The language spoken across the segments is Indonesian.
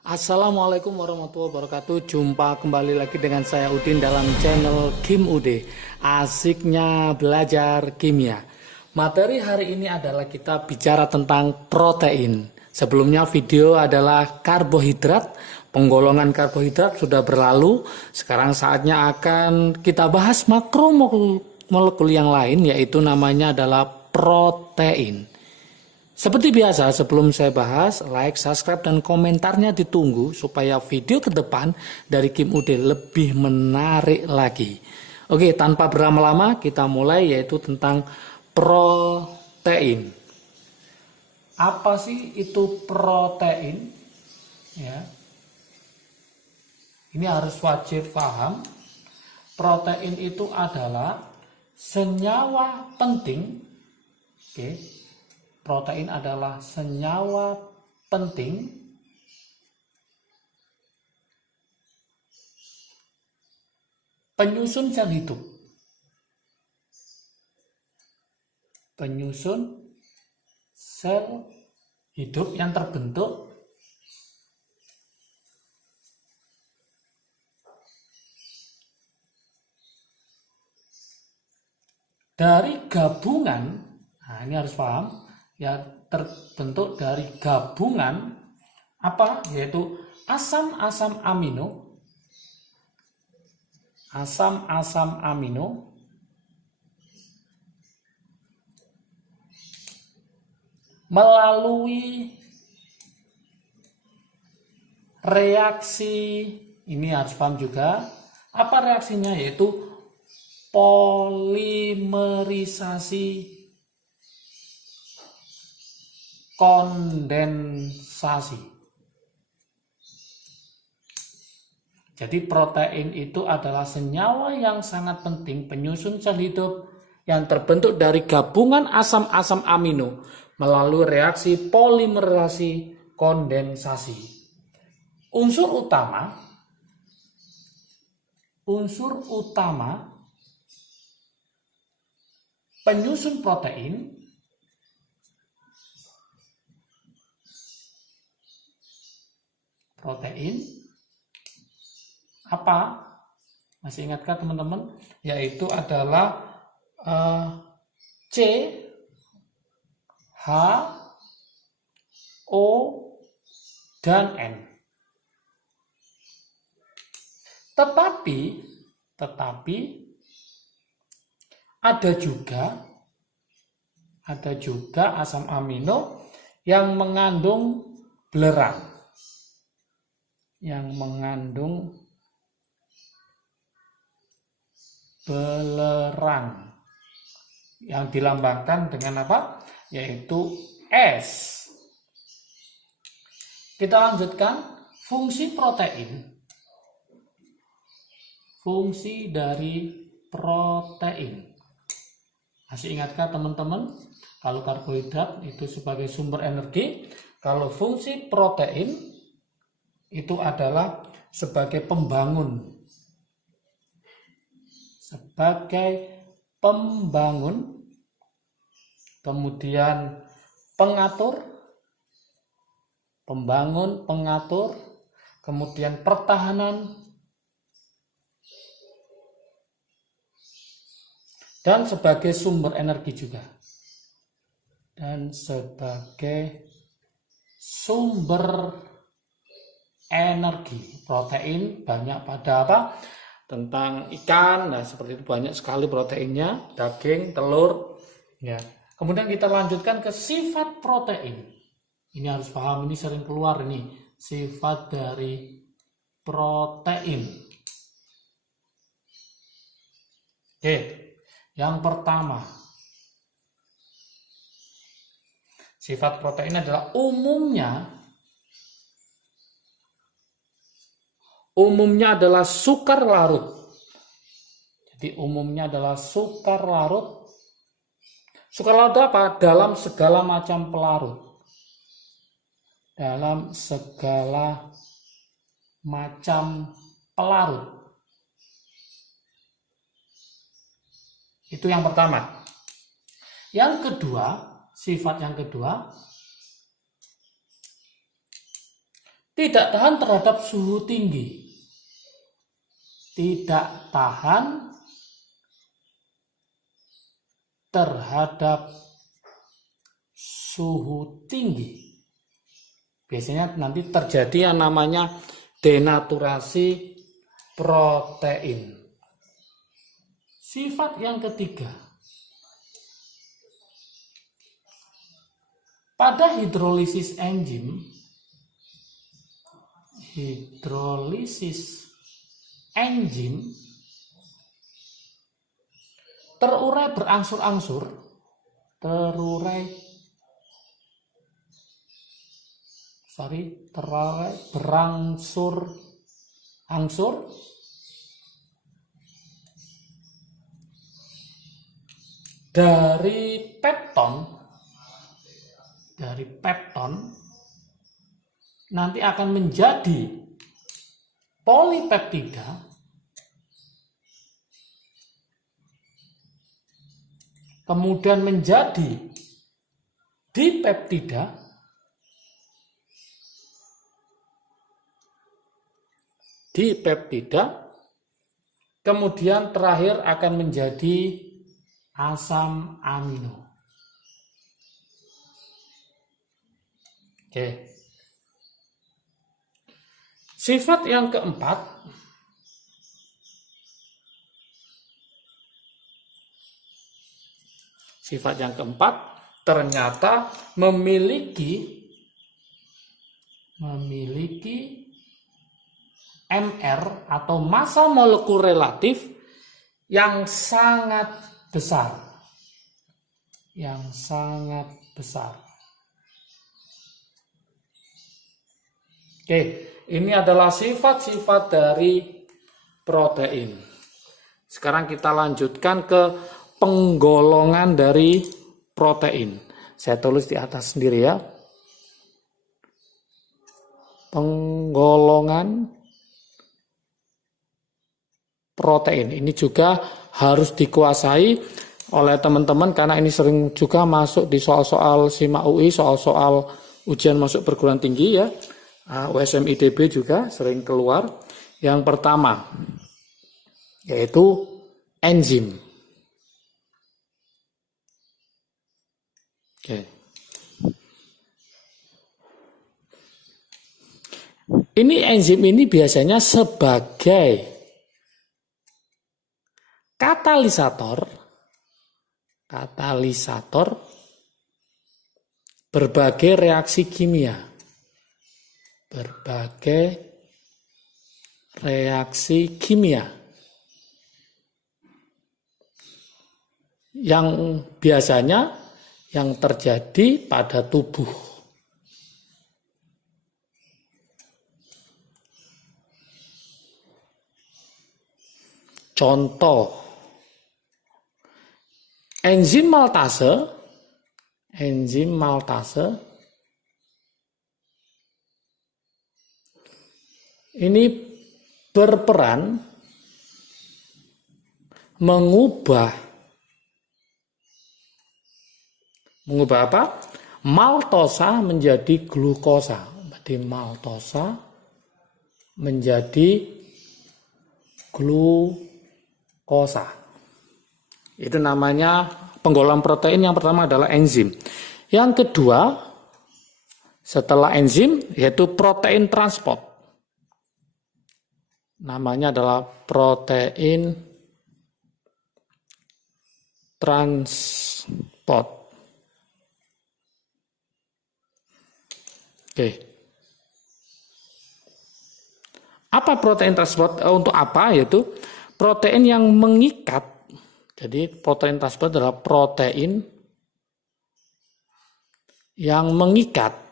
Assalamualaikum warahmatullahi wabarakatuh. Jumpa kembali lagi dengan saya Udin dalam channel Kim Ude. Asiknya belajar kimia. Materi hari ini adalah kita bicara tentang protein. Sebelumnya video adalah karbohidrat. Penggolongan karbohidrat sudah berlalu. Sekarang saatnya akan kita bahas makromolekul yang lain, yaitu namanya adalah protein. Seperti biasa, sebelum saya bahas, like, subscribe, dan komentarnya ditunggu supaya video ke depan dari Kim Ude lebih menarik lagi. Oke, tanpa berlama-lama kita mulai, yaitu tentang protein. Apa sih itu protein? Ya, ini harus wajib paham. Protein itu adalah senyawa penting. Oke. Protein adalah senyawa penting penyusun sel hidup. Penyusun sel hidup yang terbentuk dari gabungan, nah ini harus paham, ya, terbentuk dari gabungan apa, yaitu asam-asam amino, asam-asam amino melalui reaksi, ini harus paham juga apa reaksinya, yaitu polimerisasi kondensasi. Jadi protein itu adalah senyawa yang sangat penting penyusun sel hidup yang terbentuk dari gabungan asam-asam amino melalui reaksi polimerisasi kondensasi. Unsur utama penyusun protein apa? Masih ingatkah teman-teman? Yaitu adalah C, H, O, dan N. Tetapi ada juga asam amino yang mengandung belerang. Yang dilambangkan dengan apa? Yaitu S. Kita lanjutkan fungsi protein. Fungsi dari protein. Masih ingatkah teman-teman? Kalau karbohidrat itu sebagai sumber energi, kalau fungsi protein itu adalah sebagai pembangun. Kemudian pengatur, kemudian pertahanan, dan sebagai sumber energi juga. Dan sebagai sumber energi. Protein banyak pada apa? Tentang ikan, nah seperti itu banyak sekali proteinnya, daging, telur, ya. Kemudian kita lanjutkan ke sifat protein. Ini harus paham, ini sering keluar ini sifat dari protein. Oke, yang pertama, sifat protein adalah umumnya adalah sukar larut. Jadi umumnya adalah sukar larut. Sukar larut apa? Dalam segala macam pelarut. Itu yang pertama. Yang kedua, sifat yang kedua, Tidak tahan terhadap suhu tinggi. Tidak tahan terhadap suhu tinggi. Biasanya nanti terjadi yang namanya denaturasi protein. Sifat yang ketiga, pada hidrolisis enzim terurai berangsur-angsur, berangsur-angsur dari pepton nanti akan menjadi polipeptida, kemudian menjadi dipeptida, kemudian terakhir akan menjadi asam amino. Oke. Sifat yang keempat, ternyata memiliki MR atau massa molekul relatif yang sangat besar. Oke, ini adalah sifat-sifat dari protein. Sekarang kita lanjutkan ke penggolongan dari protein. Saya tulis di atas sendiri ya. Penggolongan protein. Ini juga harus dikuasai oleh teman-teman karena ini sering juga masuk di soal-soal SIMA UI, soal-soal ujian masuk perguruan tinggi ya. USM ITB juga sering keluar. Yang pertama yaitu enzim. Oke. Ini enzim ini biasanya sebagai katalisator berbagai reaksi kimia. Yang biasanya yang terjadi pada tubuh. Contoh, enzim maltase ini berperan mengubah apa? Maltosa menjadi glukosa. Berarti maltosa menjadi glukosa. Itu namanya penggolongan protein. Yang pertama adalah enzim. Yang kedua, setelah enzim yaitu protein transport. Namanya adalah protein transport. Oke. Apa protein transport? Untuk apa? Yaitu protein yang mengikat. Jadi protein transport adalah protein yang mengikat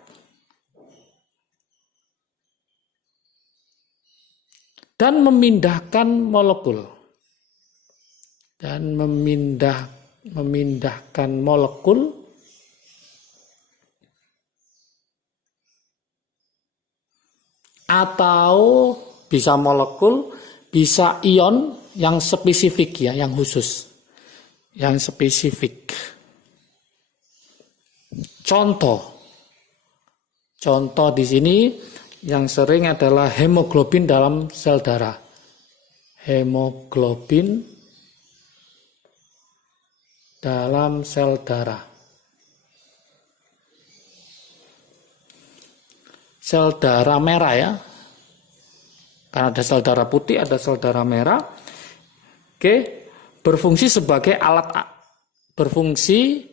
dan memindahkan molekul. Memindahkan molekul atau bisa molekul, bisa ion yang spesifik ya, yang khusus, yang spesifik. Contoh di sini yang sering adalah hemoglobin dalam sel darah. Hemoglobin dalam sel darah. Sel darah merah ya. Karena ada sel darah putih, ada sel darah merah. Oke, berfungsi sebagai alat berfungsi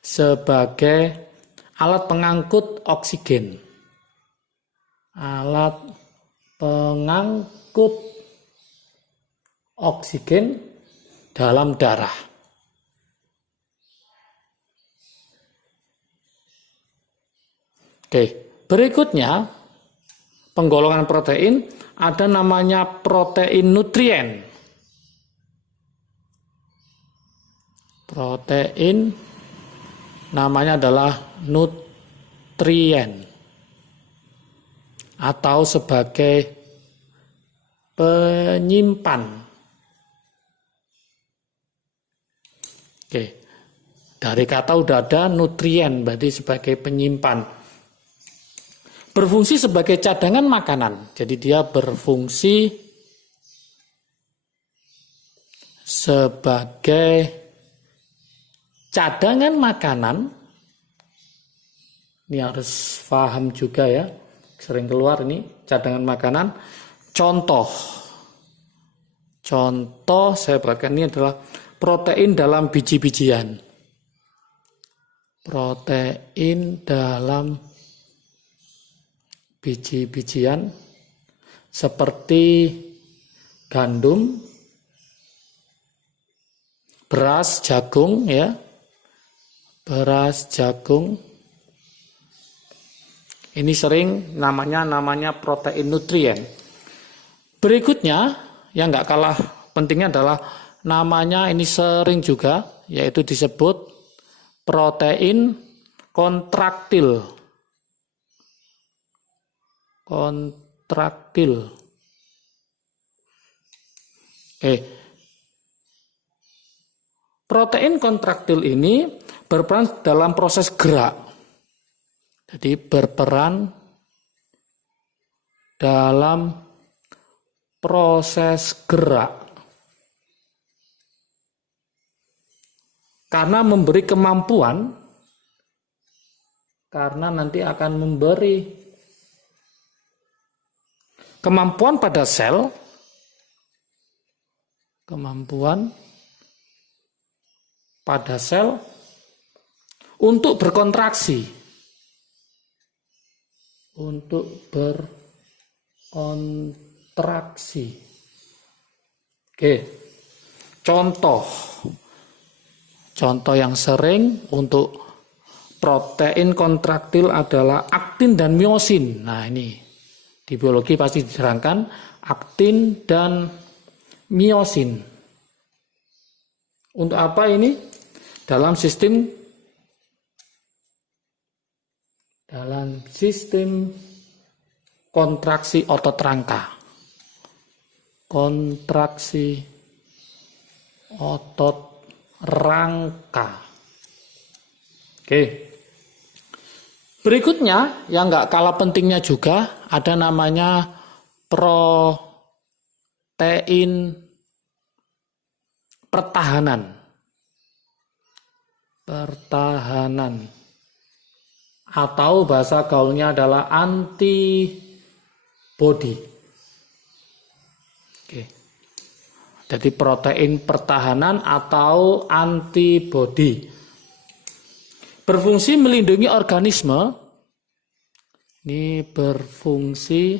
sebagai alat pengangkut oksigen. Alat pengangkut oksigen dalam darah. Oke, berikutnya penggolongan protein ada namanya protein nutrien. Protein namanya adalah nutrien atau sebagai penyimpan. Oke, dari kata udah ada nutrien, berarti sebagai penyimpan. Berfungsi sebagai cadangan makanan, jadi dia berfungsi sebagai cadangan makanan. Ini harus paham juga ya, sering keluar ini cadangan makanan. Contoh saya perhatikan ini adalah protein dalam biji-bijian. Protein dalam biji-bijian seperti gandum, beras, jagung ya. Beras, jagung. Ini sering namanya protein nutrien. Berikutnya yang nggak kalah pentingnya adalah namanya ini sering juga, yaitu disebut protein kontraktil. Protein kontraktil ini berperan dalam proses gerak. Jadi berperan dalam proses gerak. Karena memberi kemampuan, karena nanti akan memberi kemampuan pada sel, untuk berkontraksi, Oke, contoh yang sering untuk protein kontraktil adalah aktin dan miosin. Nah ini di biologi pasti diterangkan aktin dan miosin. Untuk apa ini? Dalam sistem kontraksi otot rangka. Kontraksi otot rangka. Oke. Berikutnya yang nggak kalah pentingnya juga ada namanya protein pertahanan atau bahasa gaulnya adalah antibodi. Oke. Jadi protein pertahanan atau antibodi berfungsi melindungi organisme. Ini berfungsi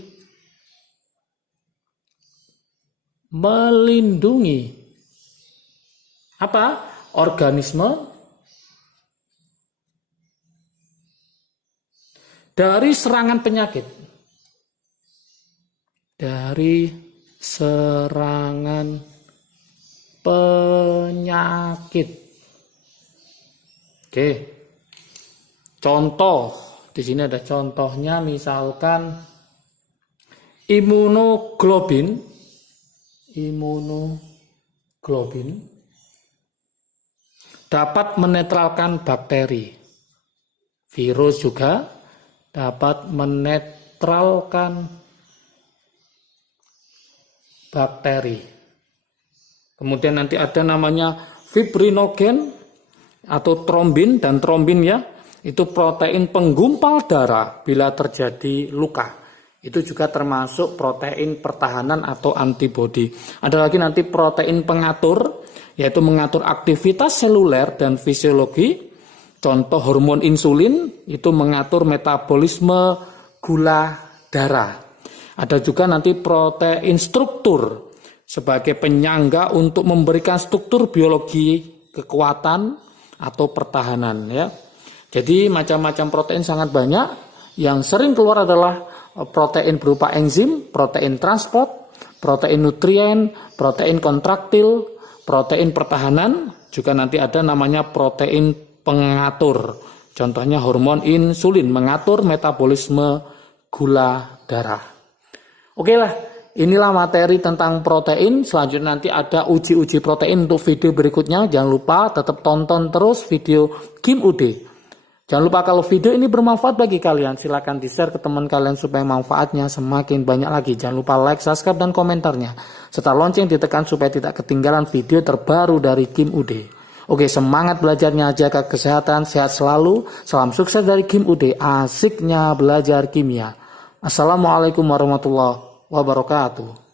melindungi apa? Organisme dari serangan penyakit. Oke. Contoh, di sini ada contohnya, misalkan imunoglobin dapat menetralkan bakteri, virus juga dapat menetralkan bakteri. Kemudian nanti ada namanya fibrinogen atau trombin, dan trombin ya, itu protein penggumpal darah bila terjadi luka. Itu juga termasuk protein pertahanan atau antibodi. Ada lagi nanti protein pengatur, yaitu mengatur aktivitas seluler dan fisiologi. Contoh hormon insulin itu mengatur metabolisme gula darah. Ada juga nanti protein struktur sebagai penyangga untuk memberikan struktur biologi kekuatan atau pertahanan ya. Jadi macam-macam protein sangat banyak. Yang sering keluar adalah protein berupa enzim, protein transport, protein nutrien, protein kontraktil, protein pertahanan, juga nanti ada namanya protein pengatur. Contohnya hormon insulin mengatur metabolisme gula darah. Oke lah, inilah materi tentang protein. Selanjutnya nanti ada uji-uji protein untuk video berikutnya. Jangan lupa tetap tonton terus video Kim UD. Jangan lupa kalau video ini bermanfaat bagi kalian, silakan di-share ke teman kalian supaya manfaatnya semakin banyak lagi. Jangan lupa like, subscribe, dan komentarnya. Serta lonceng ditekan supaya tidak ketinggalan video terbaru dari Kim UD. Oke, semangat belajarnya, jaga kesehatan, sehat selalu. Salam sukses dari Kim UD, asiknya belajar kimia. Assalamualaikum warahmatullahi wabarakatuh.